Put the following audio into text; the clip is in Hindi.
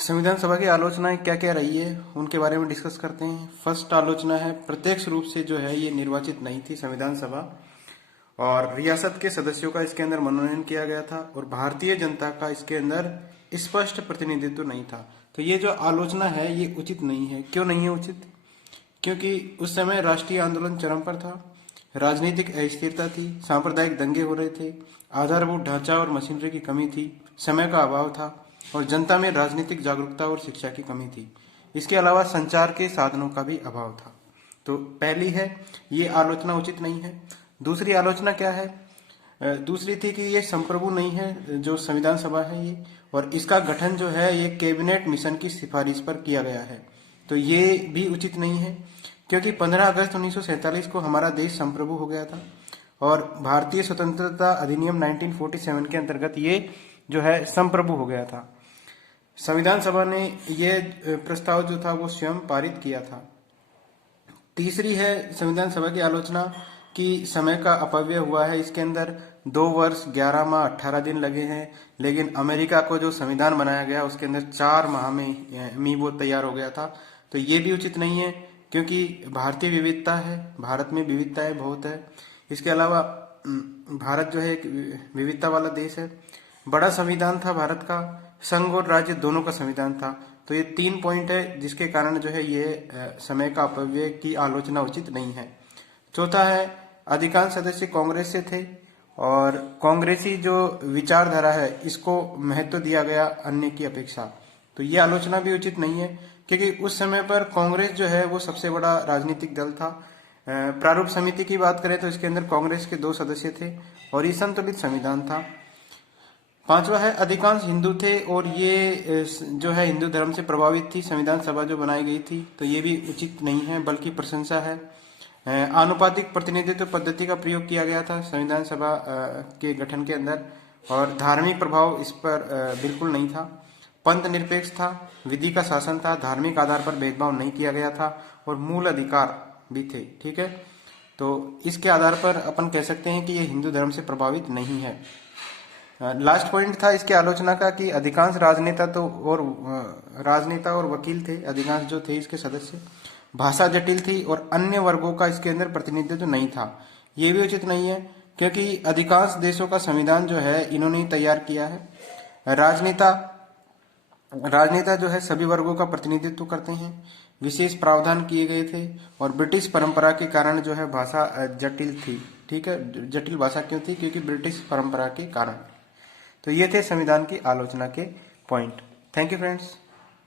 संविधान सभा की आलोचनाएं क्या क्या रही है उनके बारे में डिस्कस करते हैं। फर्स्ट आलोचना है, प्रत्यक्ष रूप से जो है ये निर्वाचित नहीं थी संविधान सभा, और रियासत के सदस्यों का इसके अंदर मनोनयन किया गया था और भारतीय जनता का इसके अंदर स्पष्ट प्रतिनिधित्व नहीं था। तो ये जो आलोचना है ये उचित नहीं है। क्यों नहीं है उचित? क्योंकि उस समय राष्ट्रीय आंदोलन चरम पर था, राजनीतिक अस्थिरता थी, सांप्रदायिक दंगे हो रहे थे, आधारभूत ढांचा और मशीनरी की कमी थी, समय का अभाव था और जनता में राजनीतिक जागरूकता और शिक्षा की कमी थी। इसके अलावा संचार के साधनों का भी अभाव था। तो पहली है, ये आलोचना उचित नहीं है। दूसरी आलोचना क्या है? दूसरी थी कि ये संप्रभु नहीं है जो संविधान सभा है ये, और इसका गठन जो है ये कैबिनेट मिशन की सिफारिश पर किया गया है। तो ये भी उचित नहीं है, क्योंकि 15 अगस्त 1947 को हमारा देश संप्रभु हो गया था और भारतीय स्वतंत्रता अधिनियम 1947 के अंतर्गत ये जो है संप्रभु हो गया था। संविधान सभा ने ये प्रस्ताव जो था वो स्वयं पारित किया था। तीसरी है संविधान सभा की आलोचना कि समय का अपव्यय हुआ है। इसके अंदर 2 वर्ष 11 माह 18 दिन लगे हैं, लेकिन अमेरिका को जो संविधान बनाया गया उसके अंदर 4 माह में वो तैयार हो गया था। तो ये भी उचित नहीं है, क्योंकि भारतीय विविधता है, भारत में विविधताएं बहुत है। इसके अलावा भारत जो है एक विविधता वाला देश है। बड़ा संविधान था भारत का, संघ और राज्य दोनों का संविधान था। तो ये 3 पॉइंट है जिसके कारण जो है ये समय का अपव्यय की आलोचना उचित नहीं है। चौथा है, अधिकांश सदस्य कांग्रेस से थे और कांग्रेसी जो विचारधारा है इसको महत्व दिया गया अन्य की अपेक्षा। तो ये आलोचना भी उचित नहीं है, क्योंकि उस समय पर कांग्रेस जो है वो सबसे बड़ा राजनीतिक दल था। प्रारूप समिति की बात करें तो इसके अंदर कांग्रेस के 2 सदस्य थे और ये संतुलित संविधान था। पांचवा है, अधिकांश हिंदू थे और ये जो है हिंदू धर्म से प्रभावित थी संविधान सभा जो बनाई गई थी। तो ये भी उचित नहीं है, बल्कि प्रशंसा है। आनुपातिक प्रतिनिधित्व पद्धति का प्रयोग किया गया था संविधान सभा के गठन के अंदर, और धार्मिक प्रभाव इस पर बिल्कुल नहीं था। पंथ निरपेक्ष था, विधि का शासन था, धार्मिक आधार पर भेदभाव नहीं किया गया था और मूल अधिकार भी थे। ठीक है, तो इसके आधार पर अपन कह सकते हैं कि ये हिंदू धर्म से प्रभावित नहीं है। लास्ट पॉइंट था इसके आलोचना का कि अधिकांश राजनेता और वकील थे, अधिकांश जो थे इसके सदस्य। भाषा जटिल थी और अन्य वर्गों का इसके अंदर प्रतिनिधित्व नहीं था। ये भी उचित नहीं है, क्योंकि अधिकांश देशों का संविधान जो है इन्होंने ही तैयार किया है। राजनेता जो है सभी वर्गों का प्रतिनिधित्व करते हैं, विशेष प्रावधान किए गए थे और ब्रिटिश परंपरा के कारण जो है भाषा जटिल थी। ठीक है, जटिल भाषा क्यों थी? क्योंकि ब्रिटिश परंपरा के कारण। तो ये थे संविधान की आलोचना के पॉइंट। Thank you friends.